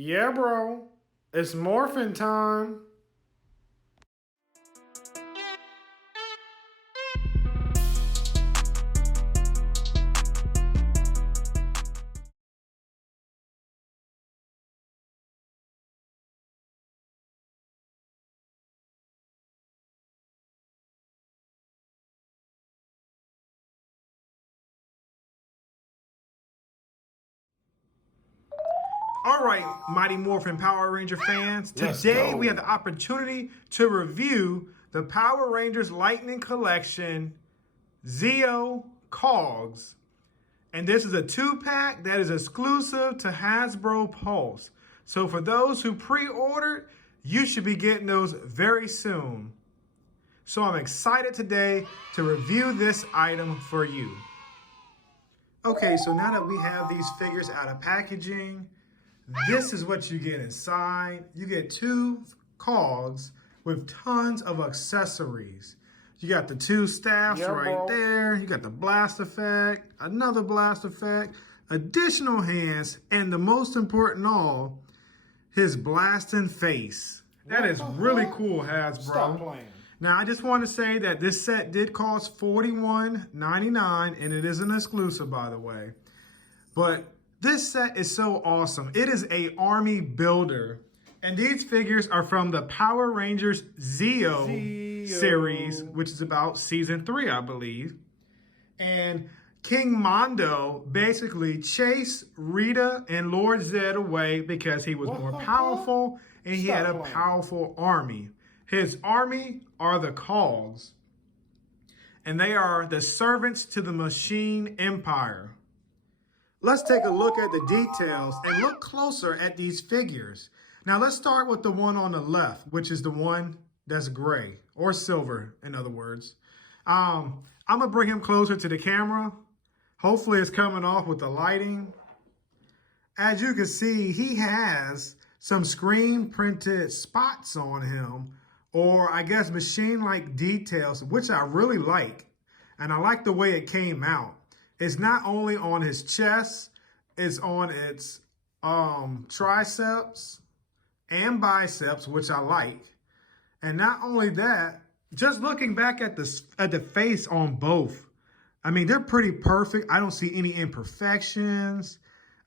Yeah, bro. It's morphin' time. All right, Mighty Morphin Power Ranger fans. Let's Today go. we have the opportunity to review the Power Rangers Lightning Collection Zeo Cogs. And this is a 2-pack that is exclusive to Hasbro Pulse. So for those who pre-ordered, you should be getting those very soon. So I'm excited today to review this item for you. Okay, so now that we have these figures out of packaging, this is what you get inside. You get 2 cogs with tons of accessories. You got the 2 staffs right there. You got the blast effect, another blast effect, additional hands, and the most important all, his blasting face. That is really cool, Hasbro. Stop playing. Now, I just want to say that this set did cost $41.99, and it is an exclusive, by the way. But this set is so awesome. It is a army builder. And these figures are from the Power Rangers Zeo series, which is about season 3, I believe. And King Mondo basically chased Rita and Lord Zed away because he was more powerful and he had a powerful army. His army are the Cogs. And they are the servants to the machine empire. Let's take a look at the details and look closer at these figures. Now let's start with the one on the left, which is the one that's gray or silver, in other words. I'm gonna bring him closer to the camera. Hopefully it's coming off with the lighting. As you can see, he has some screen printed spots on him, or I guess machine-like details, which I really like. And I like the way it came out. It's not only on his chest, it's on its triceps and biceps, which I like. And not only that, just looking back at the face on both, I mean, they're pretty perfect. I don't see any imperfections.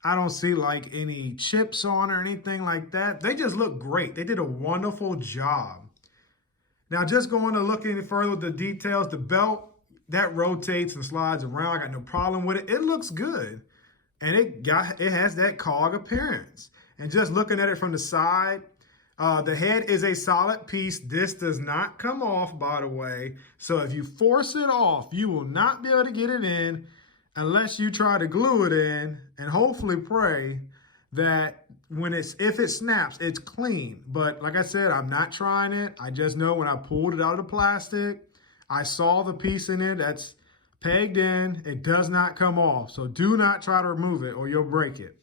I don't see like any chips on or anything like that. They just look great. They did a wonderful job. Now, just going to look any further with the details, the belt, that rotates and slides around. I got no problem with it. It looks good. And it has that cog appearance. And just looking at it from the side, the head is a solid piece. This does not come off, by the way. So if you force it off, you will not be able to get it in unless you try to glue it in and hopefully pray that if it snaps, it's clean. But like I said, I'm not trying it. I just know when I pulled it out of the plastic, I saw the piece in it that's pegged in. It does not come off. So do not try to remove it or you'll break it.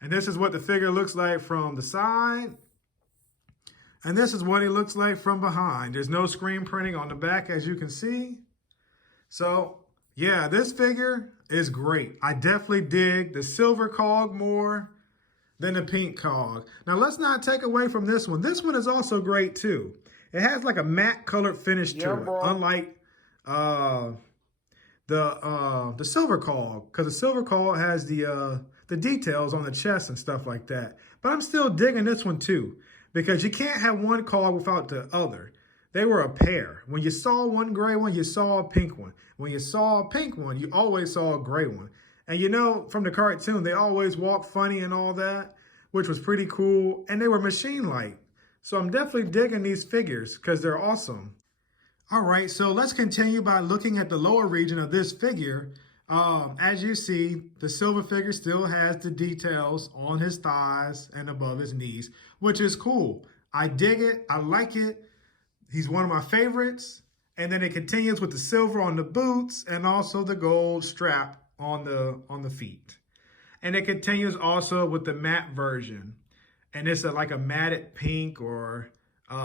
And this is what the figure looks like from the side. And this is what he looks like from behind. There's no screen printing on the back, as you can see. So yeah, this figure is great. I definitely dig the silver cog more than the pink cog. Now let's not take away from this one. This one is also great too. It has like a matte colored finish to it, unlike the silver cog, because the silver cog has the details on the chest and stuff like that. But I'm still digging this one too, because you can't have one cog without the other. They were a pair. When you saw one gray one, you saw a pink one. When you saw a pink one, you always saw a gray one. And you know, from the cartoon, they always walk funny and all that, which was pretty cool. And they were machine-like. So I'm definitely digging these figures because they're awesome. All right, so let's continue by looking at the lower region of this figure. As you see, the silver figure still has the details on his thighs and above his knees, which is cool. I dig it. I like it. He's one of my favorites. And then it continues with the silver on the boots and also the gold strap on the feet. And it continues also with the matte version. And it's like a matted pink or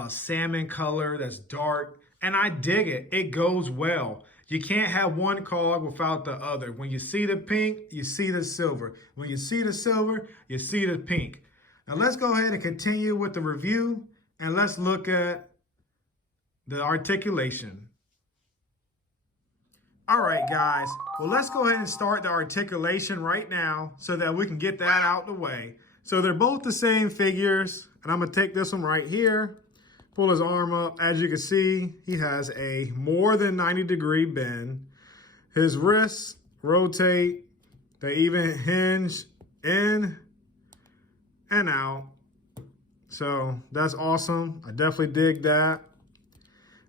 salmon color that's dark. And I dig it. It goes well. You can't have one cog without the other. When you see the pink, you see the silver. When you see the silver, you see the pink. Now let's go ahead and continue with the review, and let's look at the articulation. All right, guys. Well, let's go ahead and start the articulation right now so that we can get that out the way. So they're both the same figures, and I'm going to take this one right here, pull his arm up. As you can see, he has a more than 90-degree bend. His wrists rotate. They even hinge in and out. So that's awesome. I definitely dig that.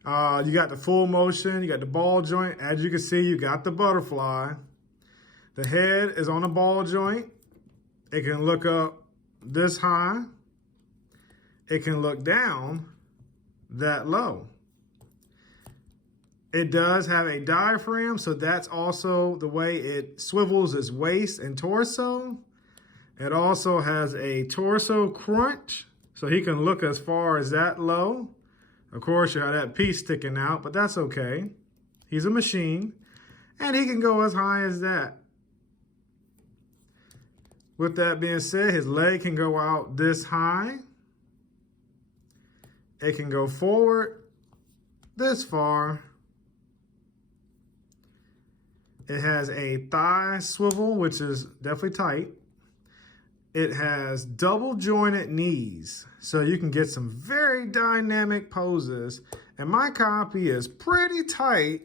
You got the full motion, you got the ball joint. As you can see, you got the butterfly. The head is on the ball joint. It can look up this high. It can look down that low. It does have a diaphragm, so that's also the way it swivels its waist and torso. It also has a torso crunch, so he can look as far as that low. Of course, you have that piece sticking out, but that's okay. He's a machine, and he can go as high as that. With that being said, his leg can go out this high. It can go forward this far. It has a thigh swivel, which is definitely tight. It has double jointed knees, so you can get some very dynamic poses. And my copy is pretty tight,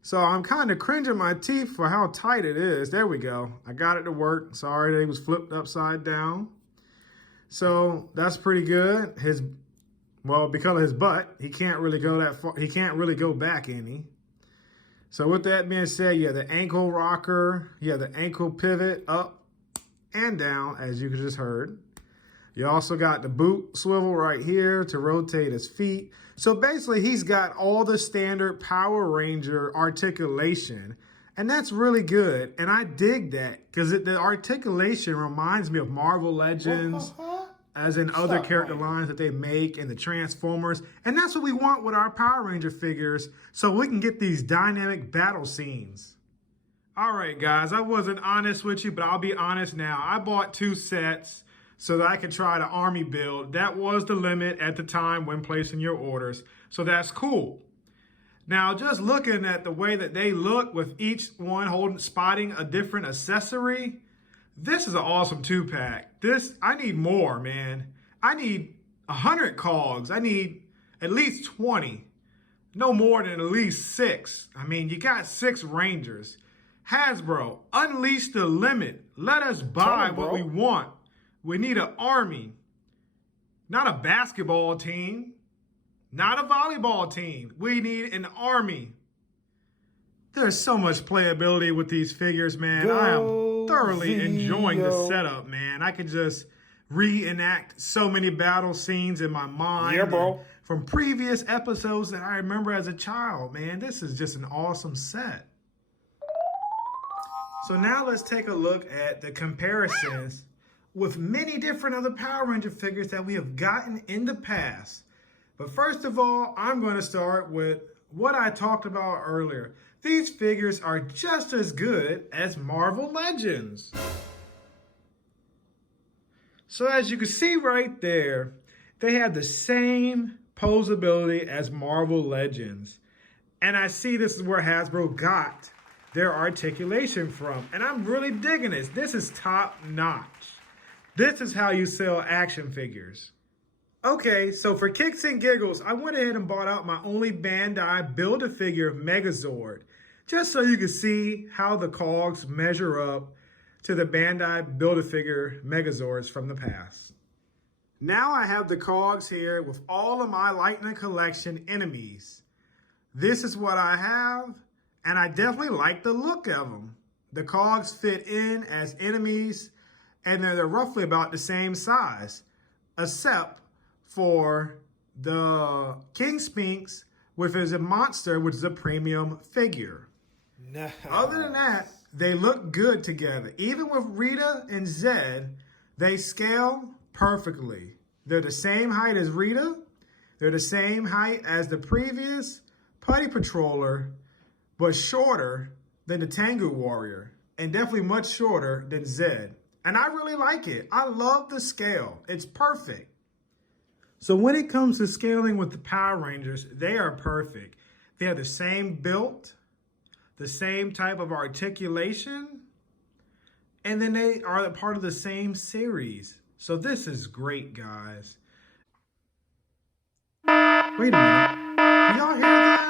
so I'm kind of cringing my teeth for how tight it is. There we go. I got it to work. Sorry that it was flipped upside down. So that's pretty good. Well, because of his butt, he can't really go that far. He can't really go back any. So with that being said, you have the ankle rocker, you have the ankle pivot up and down, as you just heard. You also got the boot swivel right here to rotate his feet. So basically, he's got all the standard Power Ranger articulation, and that's really good. And I dig that because the articulation reminds me of Marvel Legends, as in other character lines that they make in the Transformers. And that's what we want with our Power Ranger figures, so we can get these dynamic battle scenes. All right, guys, I wasn't honest with you, but I'll be honest now. I bought 2 sets so that I could try the army build. That was the limit at the time when placing your orders, so that's cool. Now, just looking at the way that they look with each one spotting a different accessory, this is an awesome 2-pack. I need more, man. I need 100 cogs. I need at least 20. No more than at least 6. I mean, you got 6 Rangers. Hasbro, unleash the limit. Let us buy what we want. We need an army, not a basketball team, not a volleyball team. We need an army. There's so much playability with these figures, man. I am thoroughly enjoying the setup, man. I can just reenact so many battle scenes in my mind. Yeah, bro. From previous episodes that I remember as a child, man. This is just an awesome set. So now let's take a look at the comparisons with many different other Power Ranger figures that we have gotten in the past. But first of all, I'm going to start with what I talked about earlier. These figures are just as good as Marvel Legends. So as you can see right there, they have the same posability as Marvel Legends. And I see this is where Hasbro got their articulation from. And I'm really digging this. This is top notch. This is how you sell action figures. Okay, so for kicks and giggles, I went ahead and bought out my only Bandai Build-A-Figure Megazord, just so you can see how the cogs measure up to the Bandai Build-A-Figure Megazords from the past. Now I have the cogs here with all of my Lightning Collection enemies. This is what I have. And I definitely like the look of them. The cogs fit in as enemies, and they're roughly about the same size, except for the King Sphinx, which is a monster, which is a premium figure. Nice. Other than that, they look good together. Even with Rita and Zed, they scale perfectly. They're the same height as Rita. They're the same height as the previous Putty Patroller, but shorter than the Tengu Warrior, and definitely much shorter than Zed. And I really like it. I love the scale. It's perfect. So when it comes to scaling with the Power Rangers, they are perfect. They have the same build, the same type of articulation, and then they are a part of the same series. So this is great, guys. Wait a minute. Do y'all hear that?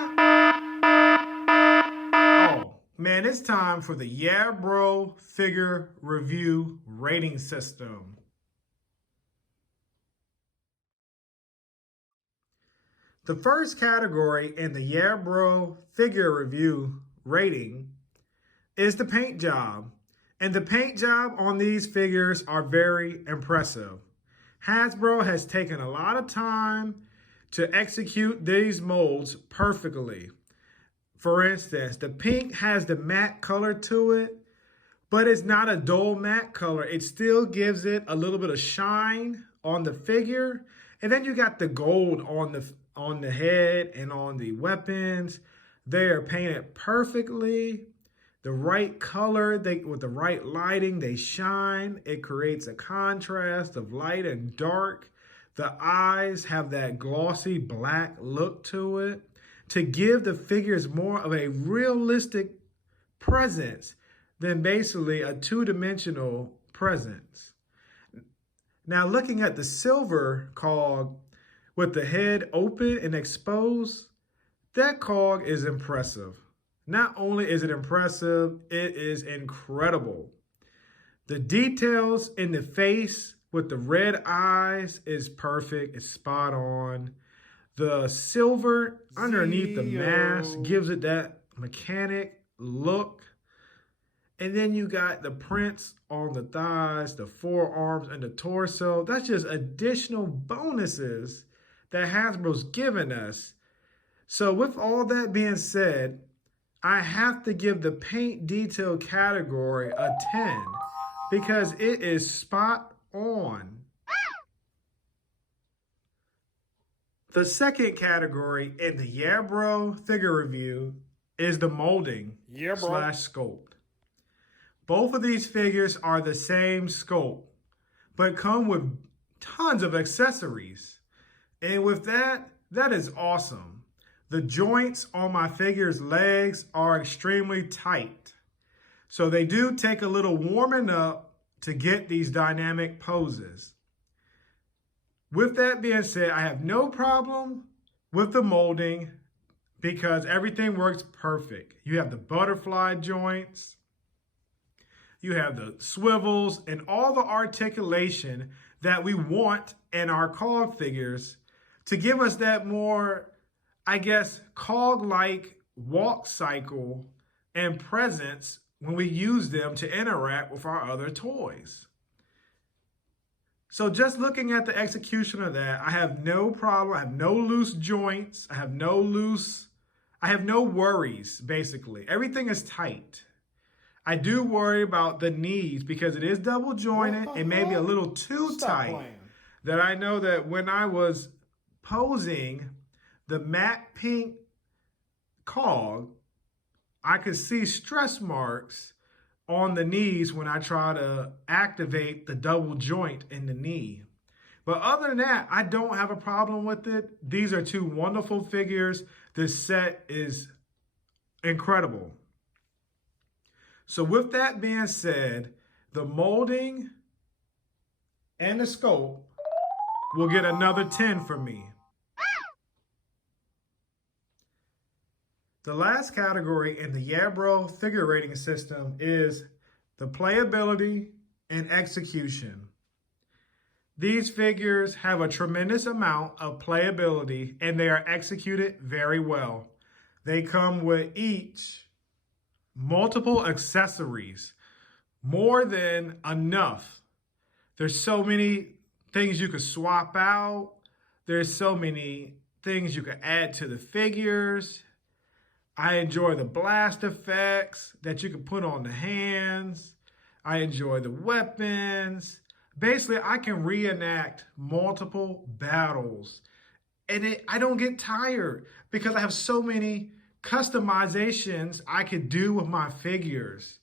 Oh, man, it's time for the Yeah Bro figure review rating system. The first category in the Yeah Bro figure review rating is the paint job. And the paint job on these figures are very impressive. Hasbro has taken a lot of time to execute these molds perfectly. For instance, the pink has the matte color to it, but it's not a dull matte color. It still gives it a little bit of shine on the figure. And then you got the gold on the head and on the weapons. They are painted perfectly. The right color, with the right lighting, they shine. It creates a contrast of light and dark. The eyes have that glossy black look to it to give the figures more of a realistic presence than basically a two-dimensional presence. Now, looking at the silver cog with the head open and exposed, that cog is impressive. Not only is it impressive, it is incredible. The details in the face with the red eyes is perfect. It's spot on. The silver underneath the mask gives it that mechanic look. And then you got the prints on the thighs, the forearms, and the torso. That's just additional bonuses that Hasbro's given us. So with all that being said, I have to give the paint detail category a 10 because it is spot on. The second category in the Yeah Bro figure review is the molding slash sculpt. Both of these figures are the same sculpt, but come with tons of accessories. And with that, that is awesome. The joints on my figure's legs are extremely tight. So they do take a little warming up to get these dynamic poses. With that being said, I have no problem with the molding because everything works perfect. You have the butterfly joints, you have the swivels, and all the articulation that we want in our cog figures to give us that more, I guess, cog-like walk cycle and presence when we use them to interact with our other toys. So just looking at the execution of that, I have no problem. I have no loose joints. I have no worries, basically. Everything is tight. I do worry about the knees because it is double jointed and maybe a little too tight. That I know that when I was posing the matte pink cog, I could see stress marks on the knees when I try to activate the double joint in the knee. But other than that, I don't have a problem with it. These are two wonderful figures. This set is incredible. So with that being said, the molding and the sculpt will get another 10 from me. The last category in the Yeah Bro figure rating system is the playability and execution. These figures have a tremendous amount of playability and they are executed very well. They come with each multiple accessories, more than enough. There's so many things you could swap out. There's so many things you could add to the figures. I enjoy the blast effects that you can put on the hands. I enjoy the weapons. Basically, I can reenact multiple battles. And I don't get tired because I have so many customizations I could do with my figures.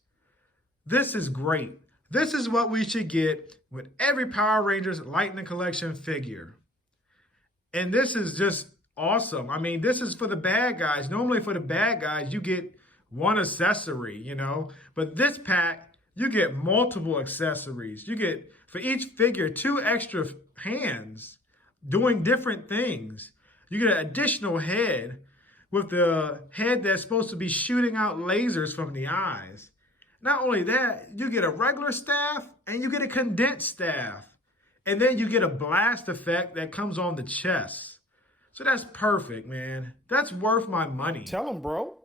This is great. This is what we should get with every Power Rangers Lightning Collection figure. And this is just awesome. I mean, this is for the bad guys. Normally for the bad guys, you get one accessory, you know. But this pack, you get multiple accessories. You get, for each figure, 2 extra hands doing different things. You get an additional head with the head that's supposed to be shooting out lasers from the eyes. Not only that, you get a regular staff and you get a condensed staff. And then you get a blast effect that comes on the chest. So that's perfect, man. That's worth my money. Tell them, bro.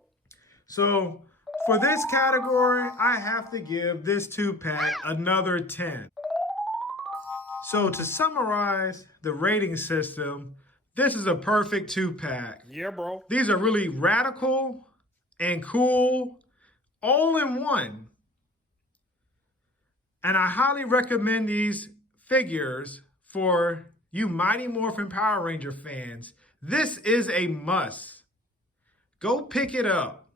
So for this category, I have to give this 2-pack another 10. So to summarize the rating system, this is a perfect 2-pack. Yeah, bro. These are really radical and cool, all in one. And I highly recommend these figures for you Mighty Morphin Power Ranger fans. This is a must. Go pick it up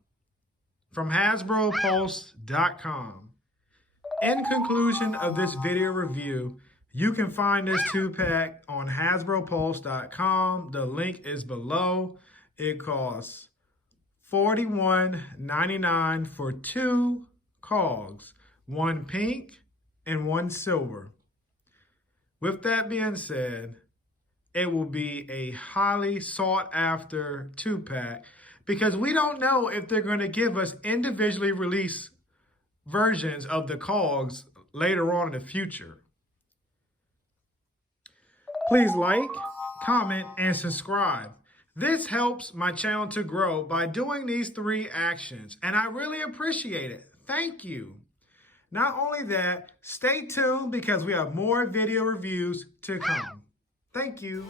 from HasbroPulse.com. In conclusion of this video review, you can find this 2-pack on HasbroPulse.com. The link is below. It costs $41.99 for 2 cogs, 1 pink and 1 silver. With that being said, it will be a highly sought after 2-pack because we don't know if they're going to give us individually released versions of the cogs later on in the future. Please like, comment, and subscribe. This helps my channel to grow by doing these 3 actions, and I really appreciate it. Thank you. Not only that, stay tuned because we have more video reviews to come. Thank you.